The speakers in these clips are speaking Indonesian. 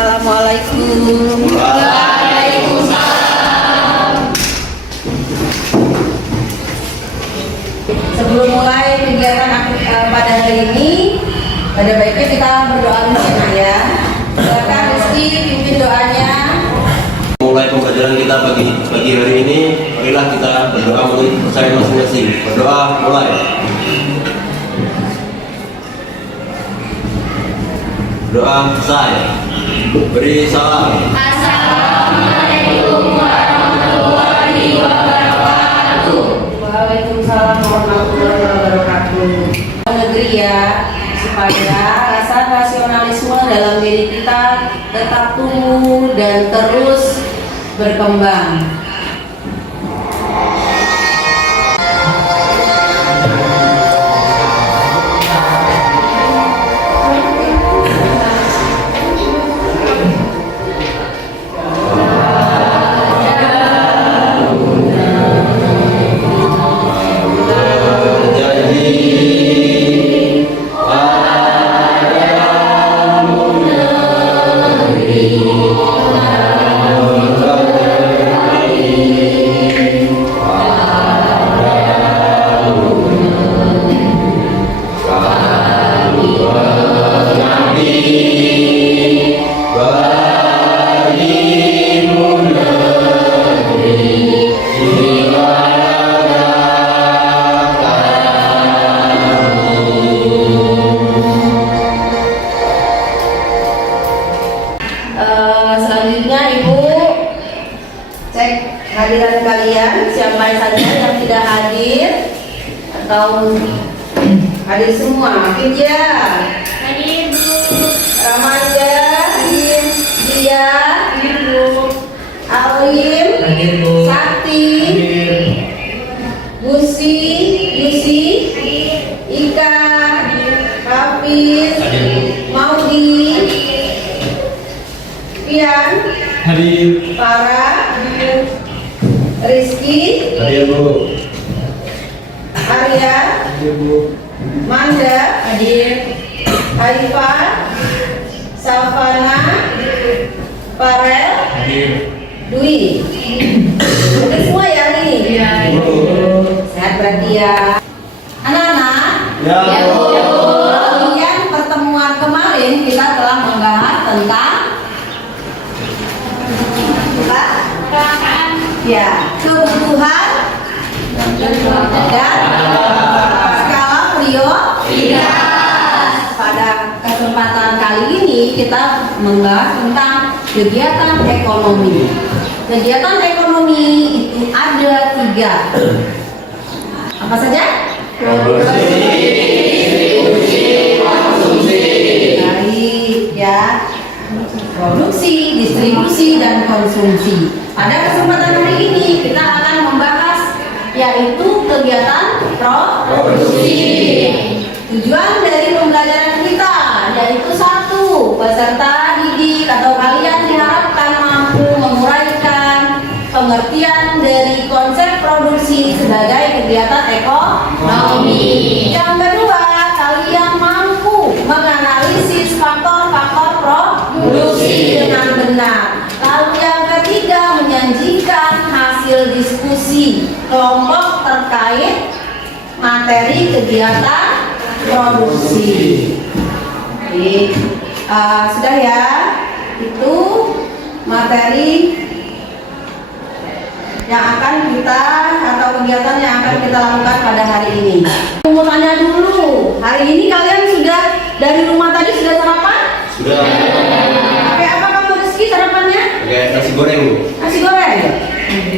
Assalamualaikum. Waalaikumsalam. Sebelum mulai kegiatan pada hari ini, pada baiknya kita berdoa bersama ya. Silakan Rizky pimpin doanya. Mulai pembelajaran kita pagi hari ini, marilah kita berdoa untuk saya masing-masing. Berdoa mulai. Doa selesai. Beri salam. Assalamualaikum warahmatullahi wabarakatuh. Waalaikumsalam warahmatullahi wabarakatuh. Negeri ya, supaya rasa nasionalisme dalam diri kita tetap tumbuh dan terus berkembang. Selanjutnya Ibu cek hadiran kalian, siapa saja yang tidak hadir atau hadir semua. Fitja, Hadir Bu. Ramaja, hadir. Dia, hadir Bu. Alim, Hadir Bu. Sakti, Hadir. Gusi, Yusi, Ika, Hafiz, Hadir Bu. Maudi, Pian, Hadir. Farah, Rizky, Hadir Bu. Arya, Hadir Bu. Manda, hadir. Haifa, Savana, Farel, Hadir. Dwi. Hadir semua ya hari ini? Iya. Sehat berarti ya. Anak-anak, Ya Bu. kemudian pertemuan kemarin kita telah membahas tentang ya, kebutuhan dan skala prioritas. Pada kesempatan kali ini kita membahas tentang kegiatan ekonomi. Kegiatan ekonomi itu ada 3. Apa saja? Baik ya. Produksi, distribusi, dan konsumsi. Pada kesempatan hari ini kita akan membahas yaitu kegiatan produksi. Tujuan dari pembelajaran kita yaitu 1. Peserta didik atau kalian diharapkan mampu menguraikan pengertian dari konsep produksi sebagai kegiatan ekonomi. Yang kedua, kalian mampu menganalisis faktor-faktor produksi dengan benar. Lalu yang ketiga, menyajikan hasil diskusi kelompok terkait materi kegiatan produksi. Oke, sudah ya, itu materi yang akan kita atau kegiatan yang akan kita lakukan pada hari ini. Mau tanya dulu, hari ini kalian sudah dari rumah tadi sudah sarapan? Sudah. Pakai apa kamu Rizky sarapannya? Pakai nasi goreng. Nasi goreng?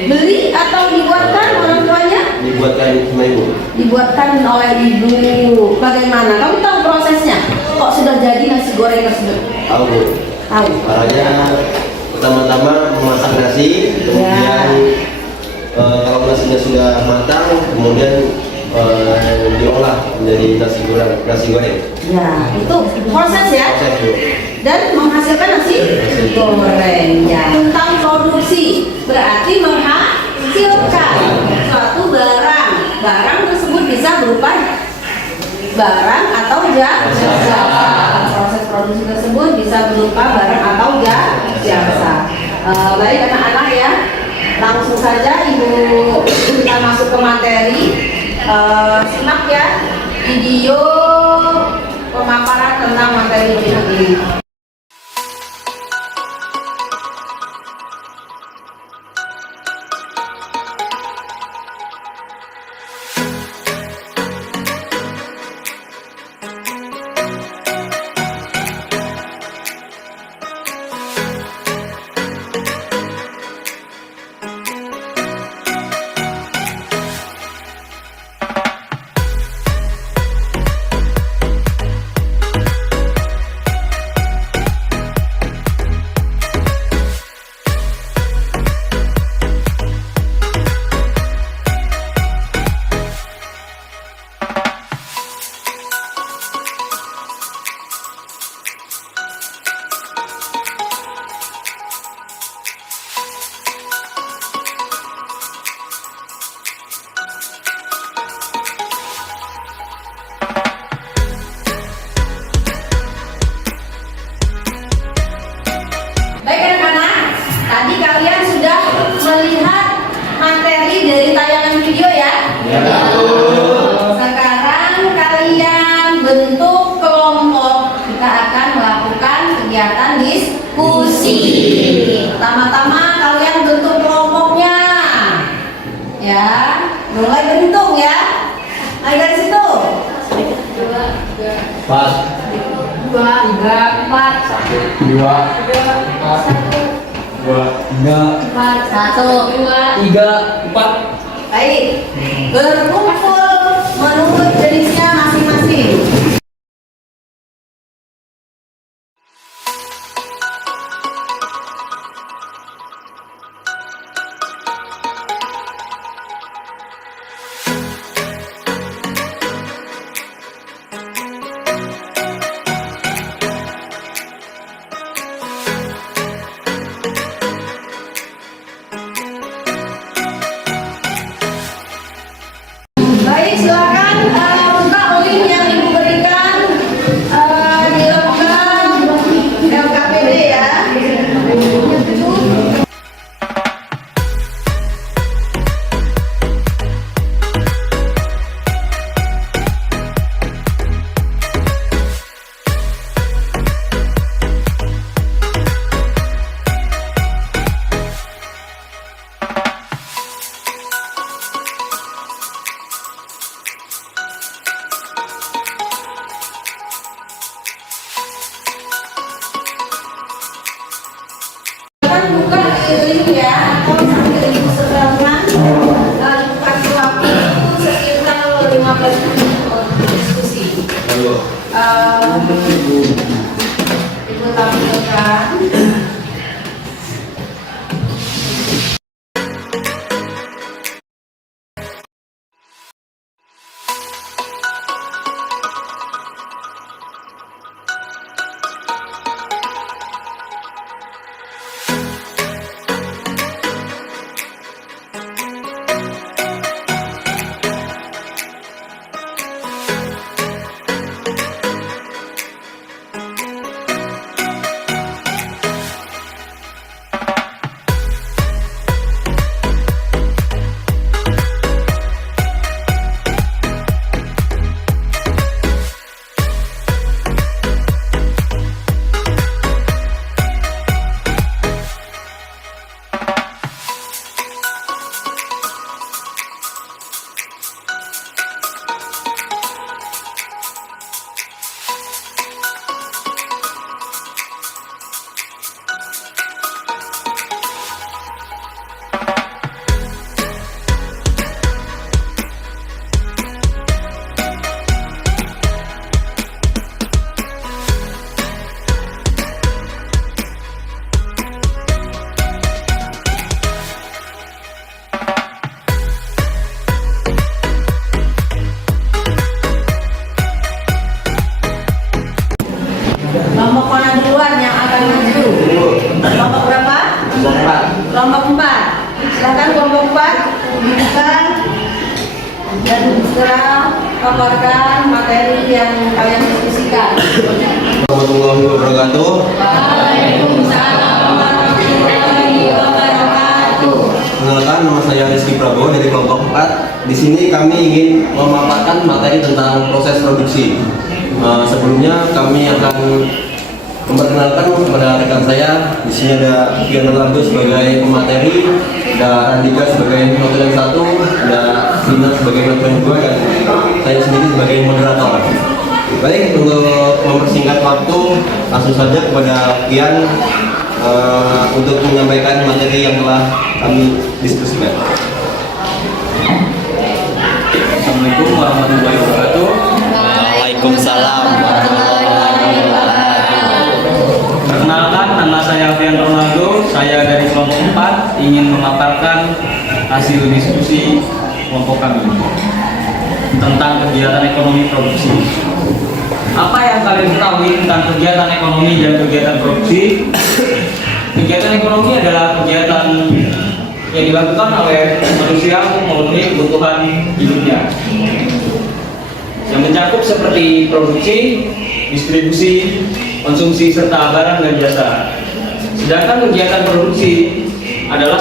Beli atau dibuatkan orang tuanya? Dibuatkan sama ibu. Dibuatkan oleh ibu. Bagaimana? Kamu tahu prosesnya? Kok sudah jadi nasi goreng tersebut? Tahu Bu. Tahu. Caranya pertama-tama memasak nasi, kemudian kalau nasinya sudah matang, kemudian diolah menjadi nasi goreng. Ya, itu proses ya. Proses Bu. Dan menghasilkan nasi goreng ya. Tentang produksi berarti menghasilkan suatu barang. Barang tersebut bisa berupa barang atau jasa. Proses produksi tersebut bisa berupa barang atau jasa. Baik anak-anak ya, langsung saja Ibu kita masuk ke materi. Simak ya video pemaparan tentang materi berikut ini. Tadi kalian sudah melihat materi dari tayangan video ya? Sekarang kalian bentuk kelompok. Kita akan melakukan kegiatan diskusi. Pertama-tama kalian bentuk kelompoknya. Ya, mulai bentuk ya. Ayo dari situ. 4 2, 3, 4, 2 2 3 4, 1, 2, 3 4. Baik, berkumpul menurut jenisnya masing-masing. Baik, silakan buka link yang Ibu berikan di lakukan LKPD ya. Buka link ya, atau sambil Ibu seberangkan lalu kasih waktu sekitar 15 menit untuk diskusi. Ibu tampilkan. Kelompok mana duluan yang akan maju? Kelompok berapa? Kelompok 4. Silakan kelompok 4 dibuka dan segera paparkan materi yang kalian diskusikan. Warahmatullahi wabarakatuh. Waalaikumsalam warahmatullahi di sini kami ingin memaparkan materi tentang proses produksi. Sebelumnya kami akan memperkenalkan kepada rekan saya. Di sini ada Kian Ronaldo sebagai pemateri, ada Randika sebagai notulen 1, ada Sina sebagai notulen 2, dan saya sendiri sebagai moderator. Baik, untuk mempersingkat waktu, langsung saja kepada Kian untuk menyampaikan materi yang telah kami diskusikan. Assalamualaikum warahmatullahi wabarakatuh. Waalaikumsalam warahmatullahi wabarakatuh. Perkenalkan, nama saya Kian Ronaldo. Saya dari kelompok 4 ingin memaparkan hasil diskusi kelompok kami tentang kegiatan ekonomi produksi. Apa yang kalian ketahui tentang kegiatan ekonomi dan kegiatan produksi? Kegiatan ekonomi adalah kegiatan yang dilakukan oleh manusia untuk memenuhi kebutuhan hidupnya, yang mencakup seperti produksi, distribusi, konsumsi, serta barang dan jasa. Sedangkan kegiatan produksi adalah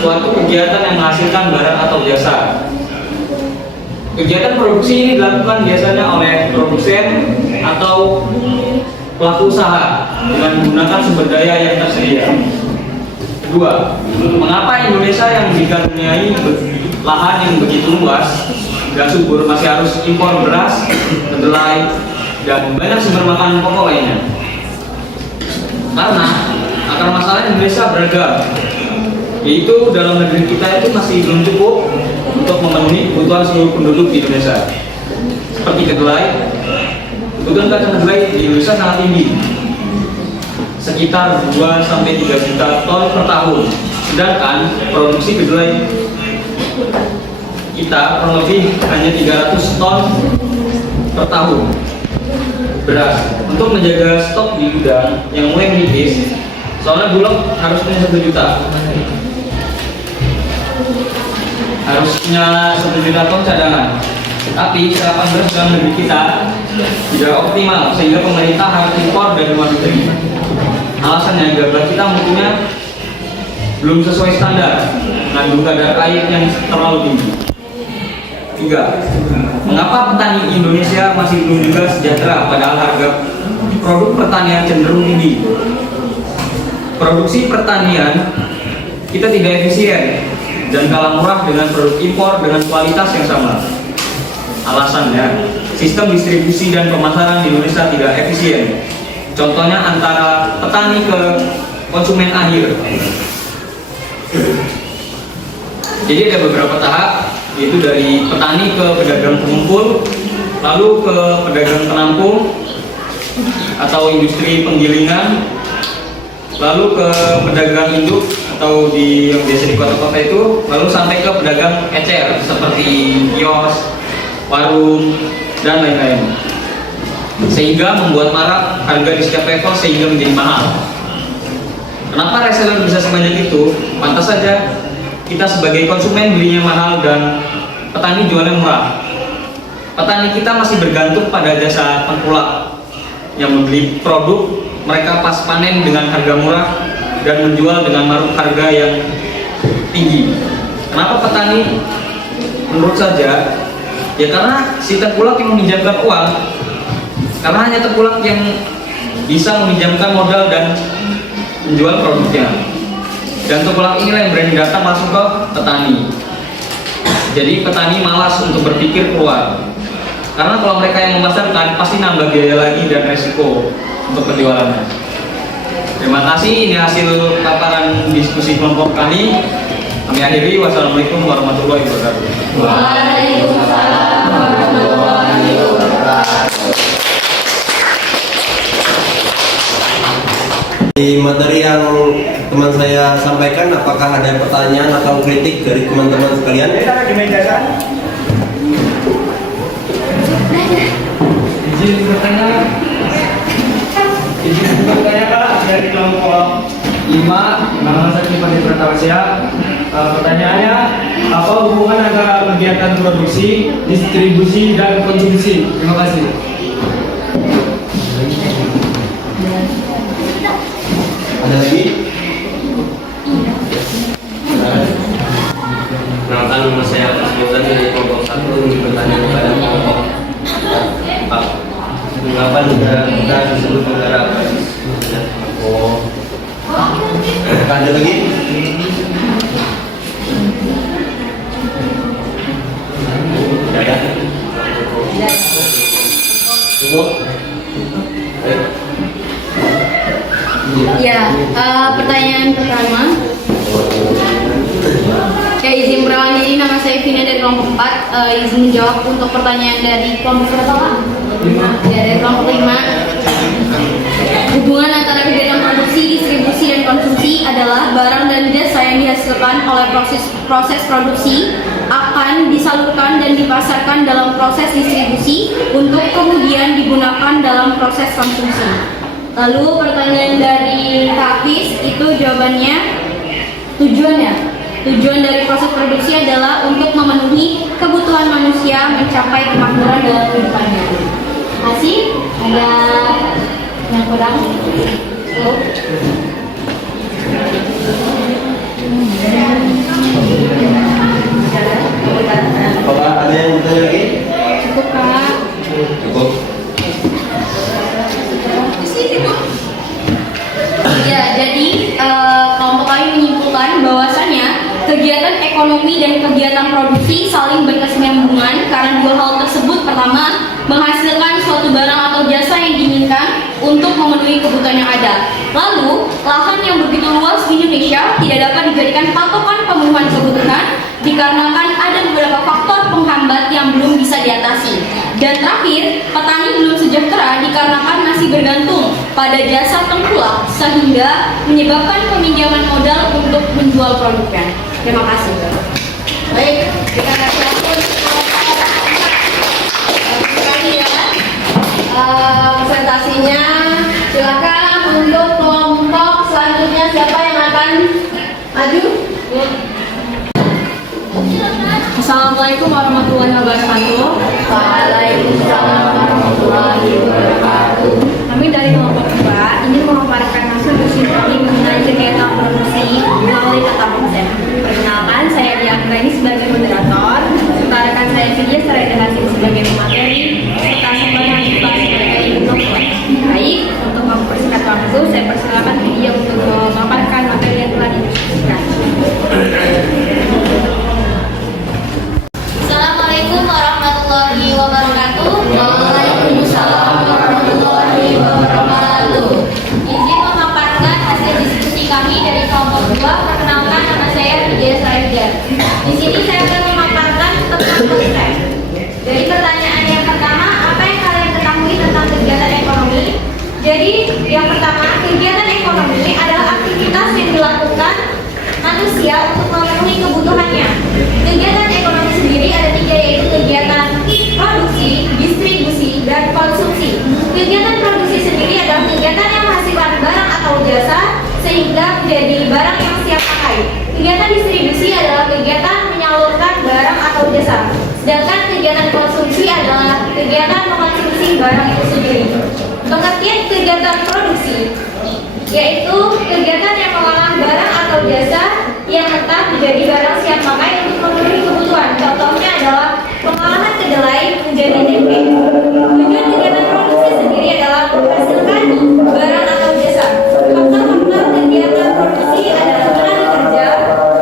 suatu kegiatan yang menghasilkan barang atau jasa. Kegiatan produksi ini dilakukan biasanya oleh produsen atau pelaku usaha dengan menggunakan sumber daya yang tersedia. Kedua, mengapa Indonesia yang dikaruniai lahan yang begitu luas dan subur masih harus impor beras, kedelai, dan banyak sumber makanan pokok lainnya? Karena akar masalah Indonesia beragam, yaitu dalam negeri kita itu masih belum cukup untuk memenuhi kebutuhan seluruh penduduk di Indonesia. Seperti kedelai, kebutuhan kacang kedelai di Indonesia sangat tinggi, sekitar 2-3 juta ton per tahun. Sedangkan produksi kedelai kita kurang lebih hanya 300 ton per tahun. Beras, untuk menjaga stok di gudang yang mulai menipis, soalnya Bulog harus punya 1 juta. Harus punya 1 juta ton cadangan. Tapi serapan beras dalam negeri kita tidak optimal, sehingga pemerintah harus impor dari luar negeri. Alasannya gabah kita mutunya belum sesuai standar, mengandung kadar air yang terlalu tinggi. 3. Mengapa petani Indonesia masih belum juga sejahtera padahal harga produk pertanian cenderung tinggi? Produksi pertanian kita tidak efisien dan kalah murah dengan produk impor dengan kualitas yang sama. Alasannya, sistem distribusi dan pemasaran di Indonesia tidak efisien. Contohnya antara petani ke konsumen akhir. Jadi ada beberapa tahap, yaitu dari petani ke pedagang pengumpul, lalu ke pedagang penampung atau industri penggilingan, lalu ke pedagang induk atau yang biasa di kota-kota itu, lalu sampai ke pedagang ecer seperti kios, warung, dan lain-lain. Sehingga membuat marak harga di setiap level sehingga menjadi mahal. Kenapa reseller bisa sebanyak itu? Pantas saja kita sebagai konsumen belinya mahal dan petani jualnya murah. Petani kita masih bergantung pada jasa tengkulak yang membeli produk mereka pas panen dengan harga murah dan menjual dengan markup harga yang tinggi. Kenapa petani? Menurut saja, ya karena si tengkulak yang meminjamkan uang. Karena hanya tengkulak yang bisa meminjamkan modal dan menjual produknya. Dan tengkulak inilah yang berani datang masuk ke petani. Jadi petani malas untuk berpikir keluar. Karena kalau mereka yang memasarkan pasti nambah biaya lagi dan resiko untuk penjualannya. Terima kasih, ini hasil paparan diskusi kelompok kami. Kami akhiri, wassalamualaikum warahmatullahi wabarakatuh. Waalaikumsalam warahmatullahi wabarakatuh. Di materi yang teman saya sampaikan, apakah ada pertanyaan atau kritik dari teman-teman sekalian? Izin bertanya Pak, dari kelompok 5, nama saya Kipani Pratawasya. Pertanyaannya, apa hubungan antara kegiatan produksi, distribusi, dan konsumsi? Terima kasih. Ada lagi? Perkenalkan, nama saya Pak Sultan dari Apakah ada lagi? Tidak ada. Cukup. Baik. Ya, pertanyaan pertama. Ya, izin perkenalan diri, nama saya Vina dari kelompok 4. Izin menjawab untuk pertanyaan dari kelompok berapa, Pak? 5. Ya, dari kelompok 5. Hubungan antara kegiatan produksi, distribusi, dan konsumsi adalah barang dan jasa yang dihasilkan oleh proses produksi akan disalurkan dan dipasarkan dalam proses distribusi untuk kemudian digunakan dalam proses konsumsi. Lalu pertanyaan dari Kak Hafiz itu jawabannya tujuan dari proses produksi adalah untuk memenuhi kebutuhan manusia mencapai kemakmuran dalam kehidupannya. Terima kasih. Ada yang kurang? Apakah ada yang bertanya lagi? Cukup, Kak. Cukup. Ya, jadi kelompok kami menyimpulkan bahwasannya kegiatan ekonomi dan kegiatan produksi saling berkesinambungan karena dua hal tersebut pertama menghasilkan suatu barang atau jasa yang diinginkan untuk memenuhi kebutuhan yang ada. Lalu, lahan yang begitu luas di Indonesia tidak dapat dijadikan patokan pemenuhan kebutuhan dikarenakan ada beberapa faktor penghambat yang belum bisa diatasi. Dan terakhir, petani belum sejahtera dikarenakan masih bergantung pada jasa tengkulak sehingga menyebabkan peminjaman modal untuk menjual produknya. Terima kasih. Baik, kita kasih akun presentasinya. Silakan untuk kelompok selanjutnya, siapa yang akan maju? Assalamualaikum warahmatullahi wabarakatuh. Waalaikumsalam warahmatullahi wabarakatuh. Kami dari kelompok 2 ingin memaparkan hasil diskusi mengenai kegiatan produksi melalui tata konsep. Perkenalkan, saya Diandra ini sebagai moderator, serta rekan saya Vidya Sereda Hasim sebagai pemateri, serta Sembara Hikmah sebagai penulis. Baik, untuk mempersingkat waktu, saya persilakan Vidya untuk memaparkan materi yang telah didiskusikan. Assalamualaikum warahmatullahi wabarakatuh. Waalaikumsalam warahmatullahi wabarakatuh. Izin memaparkan hasil diskusi kami dari kelompok 2. Perkenalkan, nama saya Vidya Sarida. Di sini saya akan memaparkan tentang konsep. Dari pertanyaan yang pertama, apa yang kalian ketahui tentang kegiatan ekonomi? Jadi, yang pertama, kegiatan ekonomi adalah aktivitas yang dilakukan manusia untuk memenuhi kebutuhannya. Kegiatan ekonomi sendiri ada 3, yaitu kegiatan produksi, distribusi, dan konsumsi. Kegiatan produksi sendiri adalah kegiatan yang menghasilkan barang atau jasa sehingga menjadi barang yang siap pakai. Kegiatan distribusi adalah kegiatan menyalurkan barang atau jasa. Sedangkan kegiatan konsumsi adalah kegiatan mengonsumsi barang itu sendiri. Pengertian kegiatan produksi yaitu kegiatan yang mengolah barang atau jasa yang mentah menjadi barang siap pakai untuk memenuhi kebutuhan. Contohnya adalah pengolahan kedelai menjadi tempe. Tujuan kegiatan produksi sendiri adalah menghasilkan barang atau jasa. Faktor-faktor kegiatan produksi adalah tenaga kerja,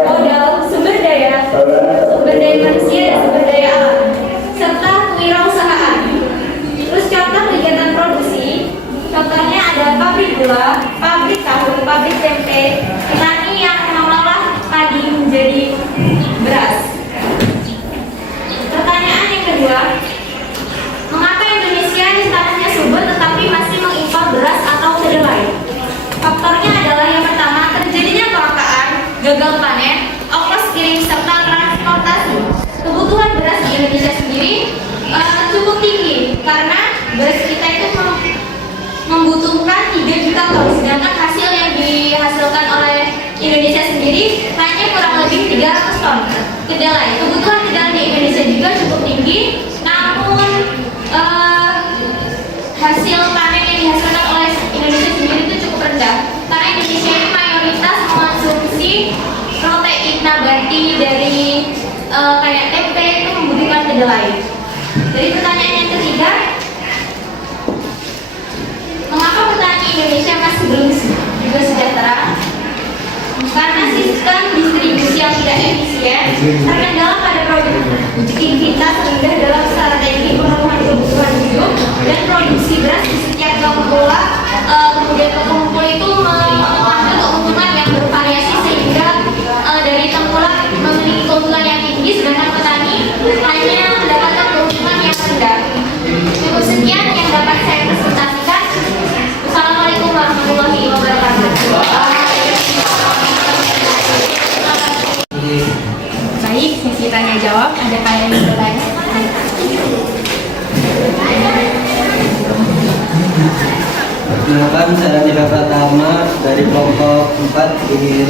modal, sumber daya manusia, dan sumber daya alam, serta kewirausahaan. Terus contoh kegiatan produksi, contohnya ada pabrik gula, pabrik tahu, pabrik tempe, petani yang mengolah padi menjadi beras. Pertanyaan yang kedua, mengapa Indonesia yang tanahnya subur tetapi masih mengimpor beras atau kedelai? Faktornya adalah yang pertama, terjadinya kelangkaan, gagal panen, ongkos kirim, serta transportasi. Kebutuhan beras di Indonesia sendiri cukup tinggi karena beras kita itu membutuhkan 3 juta ton, sedangkan hasil yang dihasilkan oleh Indonesia sendiri hanya kurang lebih 300 ton. Kedelai, kebutuhan kedelai di Indonesia juga cukup tinggi, namun hasil panen yang dihasilkan oleh Indonesia sendiri itu cukup rendah karena Indonesia ini mayoritas mengonsumsi protein nabati dari kayak tempe itu membutuhkan kedelai. Jadi pertanyaan yang ketiga, mengapa petani Indonesia masih belum juga sejahtera? mengakibatkan distribusi yang tidak efisien, terkendala pada produktivitas rendah dalam strategi pemenuhan kebutuhan hidup, dan produksi beras di setiap kelompok. Kemudian pengumpul itu menetapkan keuntungan yang bervariasi sehingga dari tengkulak memiliki keuntungan yang tinggi, sedangkan petani hanya mendapatkan keuntungan yang rendah. Cukup sekian yang dapat saya presentasikan. Assalamualaikum warahmatullahi wabarakatuh. Baik, sesi tanya jawab. Adakah yang bertanya? Perkenalkan, saya Nika Pratama dari kelompok 4 ingin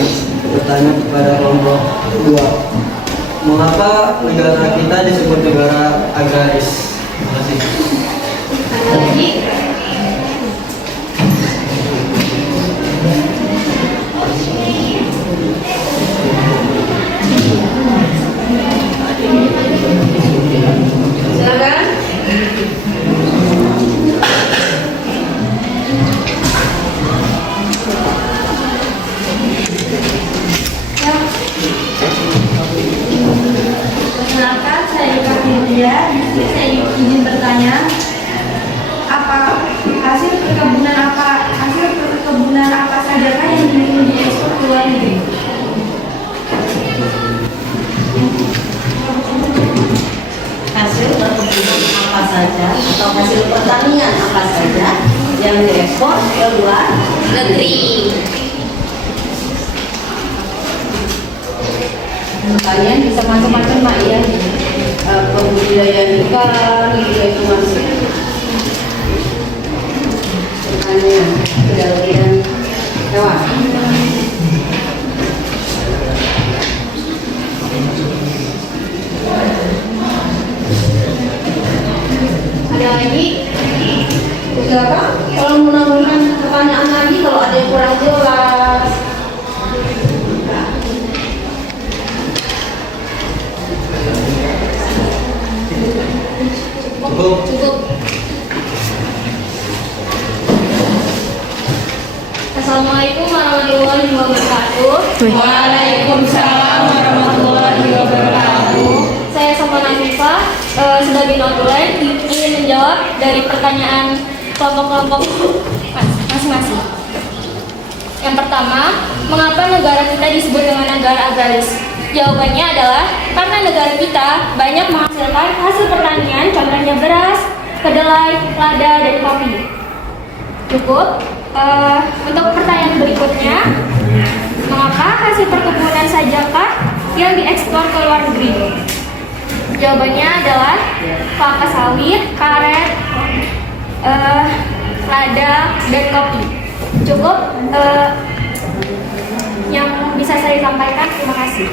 bertanya kepada kelompok 2. Mengapa negara kita disebut negara agraris? Terima kasih. Lagi. Silakan. Perkenalkan, saya Ika Firdia. Saya izin bertanya, hasil perkebunan apa saja yang dimiliki diekspor ke luar negeri? Hasil perkebunan apa saja atau hasil pertanian apa saja yang diekspor ke luar negeri? Pertanian bisa macam-macam Pak ya, pembudidayaan ikan itu masuk pertanian, kemudian hewan. Ada lagi? Sudah Pak, tolong menambahkan pertanyaan lagi kalau ada yang kurang jelas. Cukup. Assalamualaikum warahmatullahi wabarakatuh. Waalaikumsalam warahmatullahi wabarakatuh. Saya Samana Nifa sebagai notulen ingin menjawab dari pertanyaan kelompok-kelompok masing-masing. Yang pertama, mengapa negara kita disebut dengan negara agraris? Jawabannya adalah karena negara kita banyak menghasilkan hasil pertanian, contohnya beras, kedelai, lada, dan kopi. Cukup. Untuk pertanyaan berikutnya, mengapa hasil perkebunan sajakah yang diekspor ke luar negeri? Jawabannya adalah kelapa sawit, karet, lada, dan kopi. Cukup. Yang bisa saya sampaikan, terima kasih.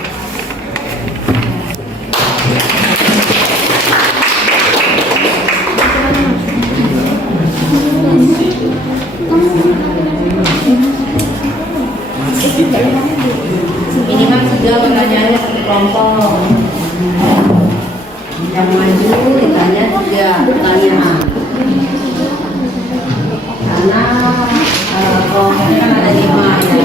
Ini kan sudah pertanyaannya satu kelompok. Yang maju ditanya 3 pertanyaan. Karena kelompoknya kan ada 5 ya.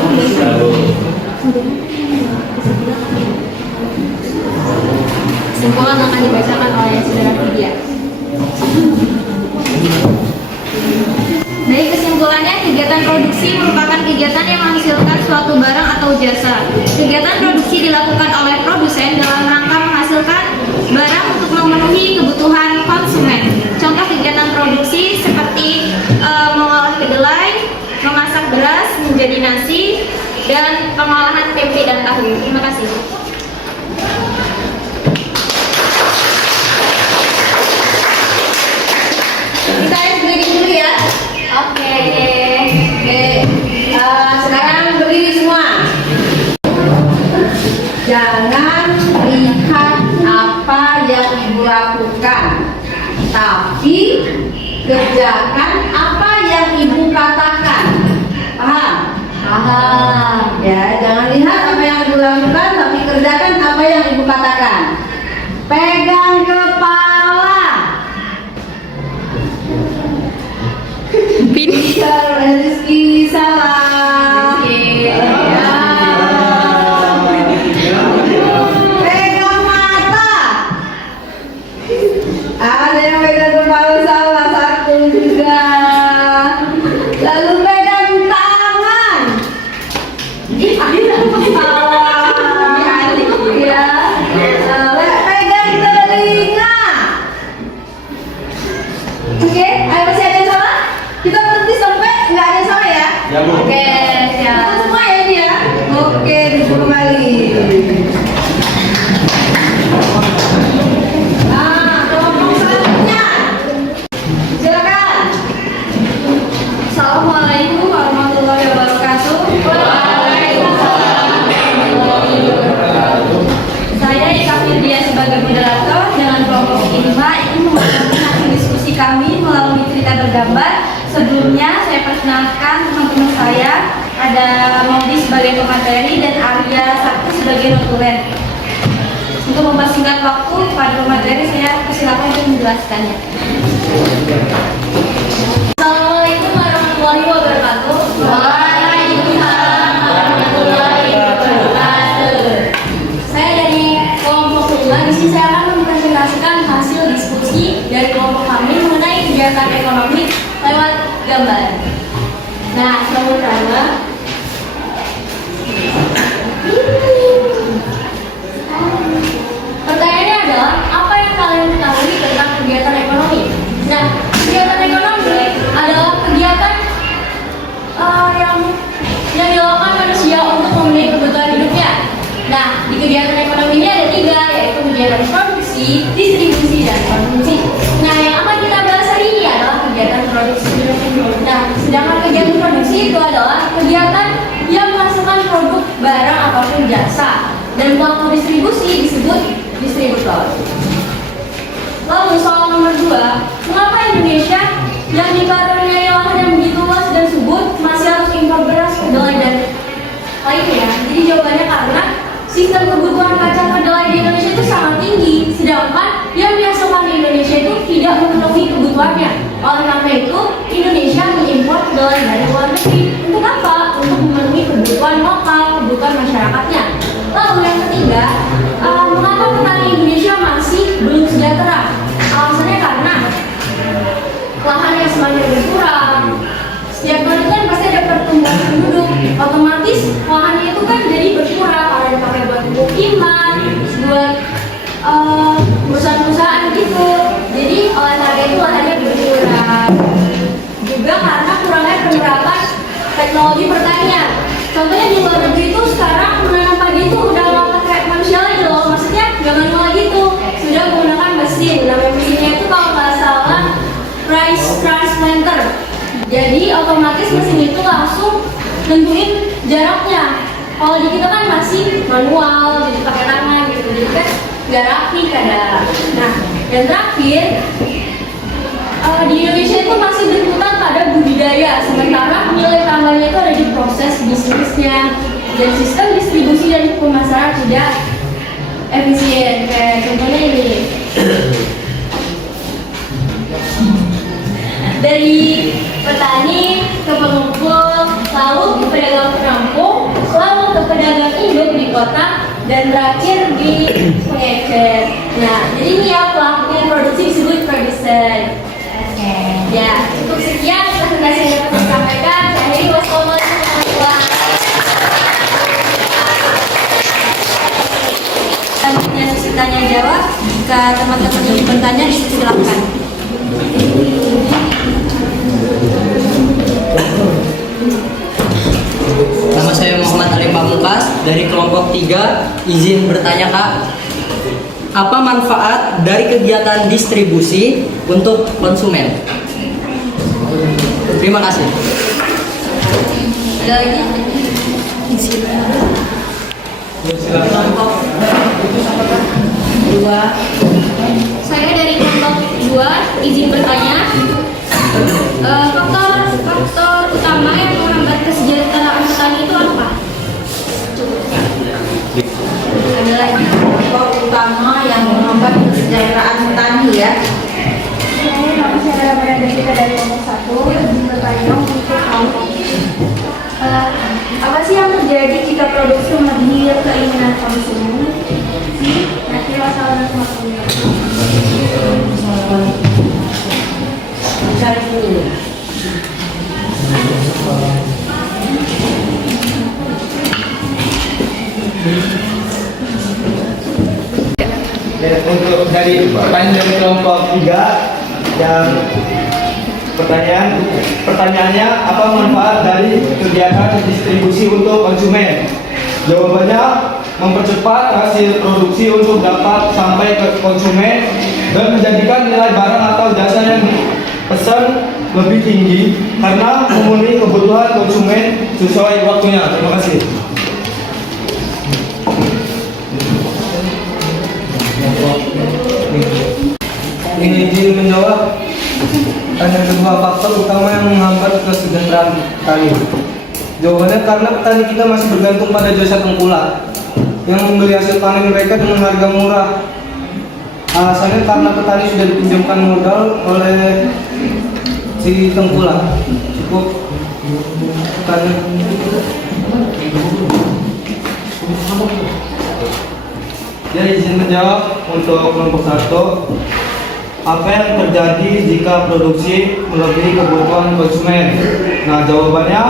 Kesimpulan akan dibacakan oleh saudara Vidya. Dari kesimpulannya, kegiatan produksi merupakan kegiatan yang menghasilkan suatu barang atau jasa. Kegiatan produksi dilakukan oleh produsen dalam rangka menghasilkan barang untuk memenuhi kebutuhan konsumen. Contoh kegiatan produksi seperti mengolah kedelai, memasak beras menjadi nasi, dan pengolahan tempe dan tahu. Terima kasih. Kita break dulu ya. Oke. Sekarang berdiri semua. Jangan lihat apa yang ibu lakukan, tapi kerjakan apa yang ibu katakan. Paham? Paham. Ya, jangan lihat apa yang ibu lakukan, tapi kerjakan apa yang ibu katakan. Pegang kepala. Rezeki salam. Ya. Pegang telinga. Oke, ayo masih ada yang salah? Kita berhenti sampai nggak ada yang salah ya? Ya, Bu. Oke, siap. Itu semua ya ini ya? Oke, duduk kembali. Nah, kelompok selanjutnya. Silakan. Assalamualaikum warahmatullahi wabarakatuh. Saya Ika Firdia sebagai moderator dengan kelompok 5 ingin membawakan hasil diskusi kami melalui cerita bergambar. Sebelumnya saya perkenalkan teman-teman saya, ada Maudi sebagai pemateri dan Arya Sakti sebagai notulen. Untuk mempersingkat waktu pada pemateri, saya persilakan untuk menjelaskannya. Assalamualaikum warahmatullahi wabarakatuh. Waalaikumsalam warahmatullahi wabarakatuh. Saya dari kelompok 5. Di sini saya akan mempresentasikan hasil diskusi dari kelompok kami mengenai kegiatan ekonomi lewat gambar. Nah, yang pertama, pertanyaannya adalah apa yang kalian ketahui tentang kegiatan ekonomi? Nah, kegiatan ekonomi adalah kegiatan yang dilakukan manusia untuk memenuhi kebutuhan hidupnya. Nah, di kegiatan ekonomi ini ada 3, yaitu kegiatan produksi, distribusi, dan konsumsi. Nah, yang akan kita bahas hari ini adalah kegiatan produksi. Nah, sedangkan kegiatan produksi itu adalah kegiatan yang menghasilkan produk, barang, ataupun jasa. Dan pelaku distribusi disebut distributor. Lalu soal nomor 2, mengapa Indonesia yang dikaruniai lahan yang begitu luas dan subur masih harus impor beras, kedelai, dan lainnya? Jadi jawabannya karena sistem kebutuhan kacang kedelai di Indonesia itu sangat tinggi, sedangkan yang dihasilkan di Indonesia itu tidak memenuhi kebutuhannya. Oleh karena itu, Indonesia mengimpor kedelai dari luar negeri. Untuk apa? Untuk memenuhi kebutuhan lokal, kebutuhan masyarakatnya. Lalu yang ketiga, mengapa petani Indonesia masih belum sejahtera? Alasannya karena lahan yang semakin berkurang. Setiap tahun kan pasti ada pertumbuhan penduduk, otomatis lahannya itu kan jadi berkurang karena dipakai buat pemukiman, buat perusahaan-perusahaan gitu. Jadi oleh karena itu lahannya berkurang. Juga karena kurangnya penerapan teknologi pertanian. Contohnya di luar negeri itu sekarang menanam padi itu udah nggak pakai manusia lagi loh, maksudnya nggak manual gitu, sudah menggunakan mesin. Namanya mesinnya itu kalau nggak salah rice transplanter. Jadi otomatis mesin itu langsung nentuin jaraknya. Kalau di kita kan masih manual, jadi pakai tangan gitu, jadi kan nggak rapi kadang. Nah, yang terakhir di Indonesia itu masih berkutat pada budidaya, sementara nilai tambahnya itu ada di proses bisnisnya dan sistem distribusi dan pemasaran tidak efisien. Kayak contohnya ini, dari petani ke pengumpul, lalu ke pedagang penampung, lalu ke pedagang induk di kota, dan terakhir di pengecer. Nah, jadi ini ya pelaku produksi disebut produsen. Ya, cukup sekian presentasi yang dapat saya sampaikan. Saya akhiri, wassalamualaikum warahmatullahi wabarakatuh. Selanjutnya sesi tanya jawab. Jika teman-teman ingin bertanya, silakan. Nama saya Muhammad Ali Pamungkas dari kelompok 3. Izin bertanya Kak, apa manfaat dari kegiatan distribusi untuk konsumen? Terima kasih. Ada lagi? Saya dari kelompok 2, izin bertanya. Faktor utama yang menghambat kesejahteraan petani itu apa? Ada lagi faktor utama yang menghambat kesejahteraan petani ya. Nama saya Ramadan Devika dari kelompok 1. Izin bertanya untuk kelompok apa sih yang terjadi jika produksi melebihi keinginan konsumen? Nanti wassalamualaikum warahmatullahi wabarakatuh. Cari dulu. Untuk dari pertanyaan dari kelompok 3 yang pertanyaannya apa manfaat dari kegiatan distribusi untuk konsumen? Jawabannya mempercepat hasil produksi untuk dapat sampai ke konsumen dan menjadikan nilai barang atau jasa yang dipesan lebih tinggi karena memenuhi kebutuhan konsumen sesuai waktunya. Terima kasih. Ini izin menjawab. Ada kedua faktor utama yang menghambat kesejahteraan petani. Jawabannya karena petani kita masih bergantung pada jasa tengkulak yang membeli hasil panen mereka dengan harga murah. Alasannya karena petani sudah dipinjamkan modal oleh si tengkulak. Cukup petani. Ya, izin menjawab untuk kelompok 1. Apa yang terjadi jika produksi melebihi kebutuhan konsumen? Nah, jawabannya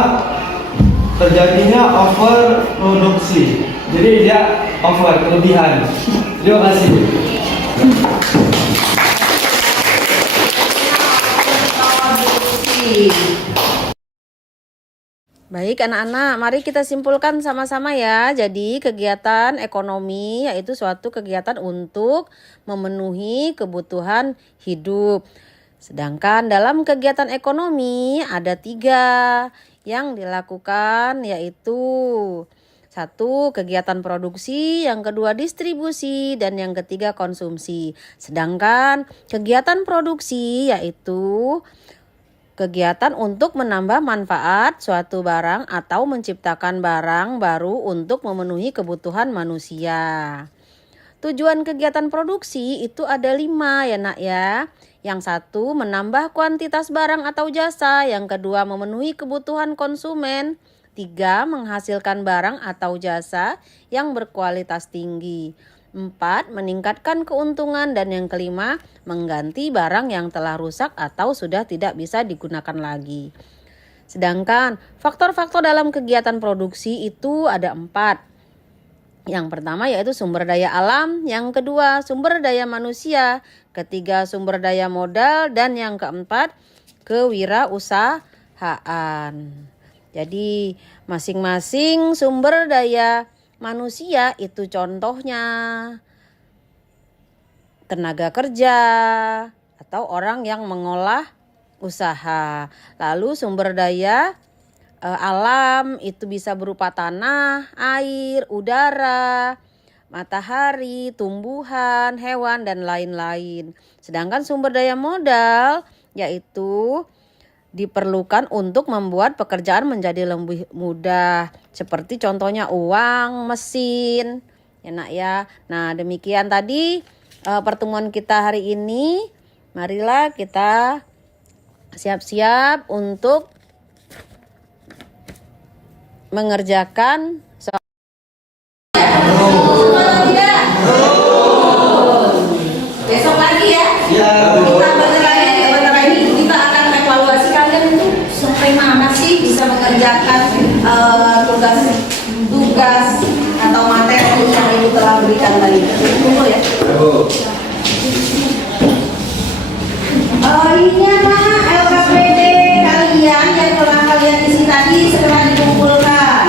terjadinya overproduksi. Jadi dia over, kelebihan. Terima kasih. Baik anak-anak, mari kita simpulkan sama-sama ya. Jadi kegiatan ekonomi yaitu suatu kegiatan untuk memenuhi kebutuhan hidup. Sedangkan dalam kegiatan ekonomi ada 3 yang dilakukan, yaitu 1. Kegiatan produksi, yang kedua distribusi, dan yang ketiga konsumsi. Sedangkan kegiatan produksi yaitu kegiatan untuk menambah manfaat suatu barang atau menciptakan barang baru untuk memenuhi kebutuhan manusia. Tujuan kegiatan produksi itu ada 5 ya nak ya. Yang 1 menambah kuantitas barang atau jasa. Yang kedua memenuhi kebutuhan konsumen. 3 menghasilkan barang atau jasa yang berkualitas tinggi. 4 meningkatkan keuntungan. Dan yang kelima mengganti barang yang telah rusak atau sudah tidak bisa digunakan lagi. Sedangkan faktor-faktor dalam kegiatan produksi itu ada 4. Yang pertama yaitu sumber daya alam, yang kedua sumber daya manusia, ketiga sumber daya modal, dan yang keempat kewirausahaan. Jadi masing-masing sumber daya manusia itu contohnya tenaga kerja atau orang yang mengolah usaha. Lalu sumber daya alam itu bisa berupa tanah, air, udara, matahari, tumbuhan, hewan, dan lain-lain. Sedangkan sumber daya modal yaitu diperlukan untuk membuat pekerjaan menjadi lebih mudah. Seperti contohnya uang, mesin, ya nak ya. Nah demikian tadi pertemuan kita hari ini. Marilah kita siap-siap untuk mengerjakan soal. Besok lagi ya. Bentar lagi kita akan evaluasi kalian itu sampai mana sih bisa mengerjakan tugas atau materi yang ibu telah berikan tadi. Tunggu ya. Ini anak LKPD kalian yang telah kalian isi tadi segera dikumpulkan.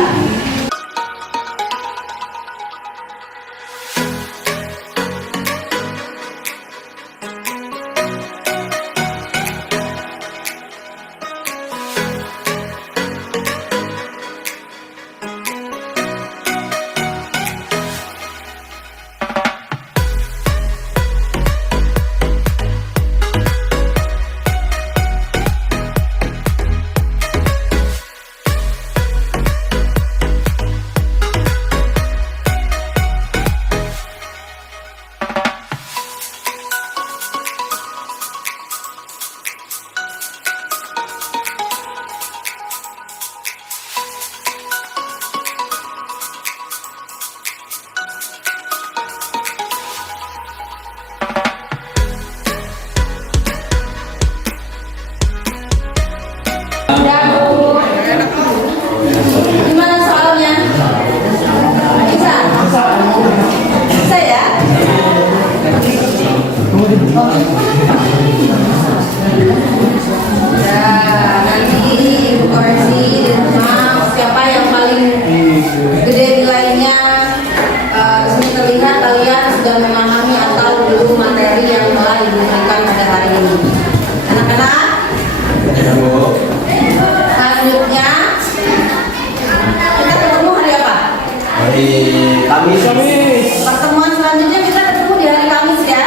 hari Kamis. Pertemuan selanjutnya kita ketemu di hari Kamis ya.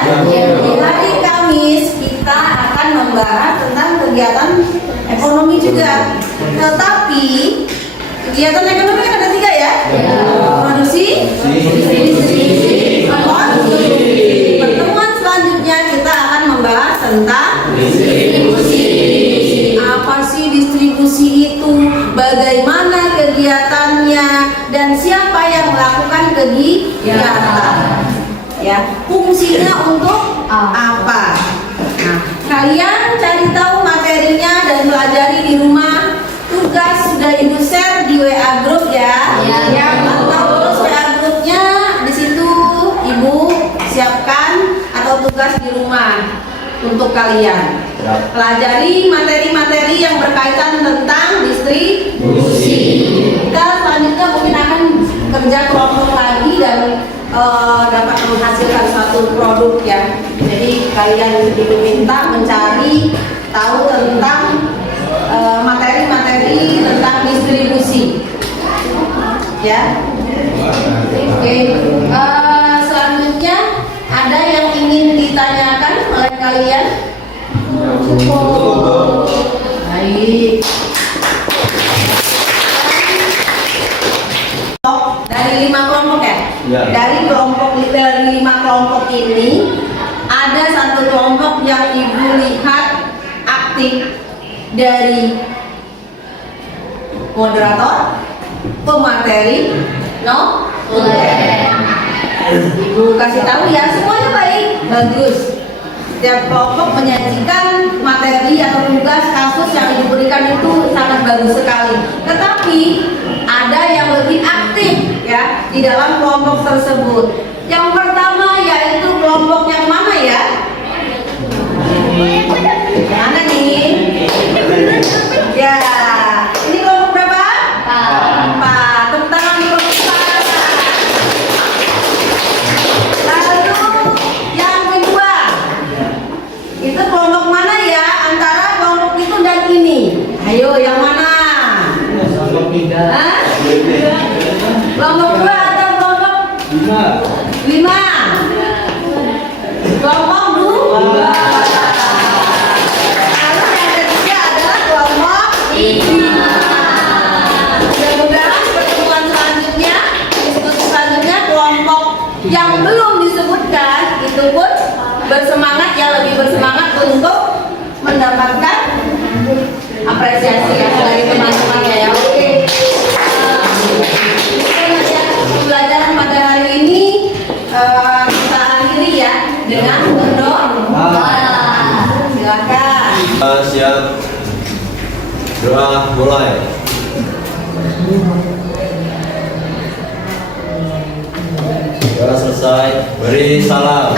Di hari Kamis kita akan membahas tentang kegiatan ekonomi juga. Tetapi kegiatan ekonomi kan ada 3 ya. Produksi, distribusi, konsumsi. Pertemuan selanjutnya kita akan membahas tentang distribusi. Apa sih distribusi itu? Bagaimana kegiatannya dan siapa yang melakukan kegiatan? Ya, fungsinya untuk apa? Nah, kalian cari tahu materinya dan pelajari di rumah. Tugas sudah Ibu share di WA group ya. Atau terus WA grupnya di situ Ibu siapkan atau tugas di rumah untuk kalian. Pelajari materi-materi yang berkaitan tentang distribusi. Kita selanjutnya mungkin akan kerja kelompok lagi dan dapat menghasilkan satu produk ya. Jadi kalian diminta mencari tahu tentang materi-materi tentang distribusi. Ya. Oke. Selanjutnya ada yang ingin ditanyakan oleh kalian? Baik. Dari 5 kelompok ya? Dari 5 kelompok ini ada satu kelompok yang Ibu lihat aktif dari moderator, pemateri, Ibu kasih tahu ya, semuanya baik, bagus. Setiap kelompok menyajikan materi atau tugas kasus yang diberikan itu sangat bagus sekali. Tetapi ada yang lebih aktif ya di dalam kelompok tersebut. Yang pertama yaitu kelompok yang mana ya? Mana nih? Ya, ini kelompok berapa? 4. Tepuk tangan untuk kelompok 4. Lalu yang kedua, itu kelompok mana ya antara kelompok itu dan ini? Ayo, yang mana? Hah? Kelompok 2 atau kelompok 5? Kelompok 2. Lalu yang ketiga adalah kelompok 5. Mudah-mudahan pertemuan selanjutnya, diskusi selanjutnya kelompok yang belum disebutkan itu pun bersemangat, ya lebih bersemangat untuk mendapatkan apresiasi dari teman-temannya ya. Oke. Pembelajaran pada hari ini kita akhiri ya dengan berdoa. Silakan. Siap. Doa mulai. Doa selesai. Beri salam.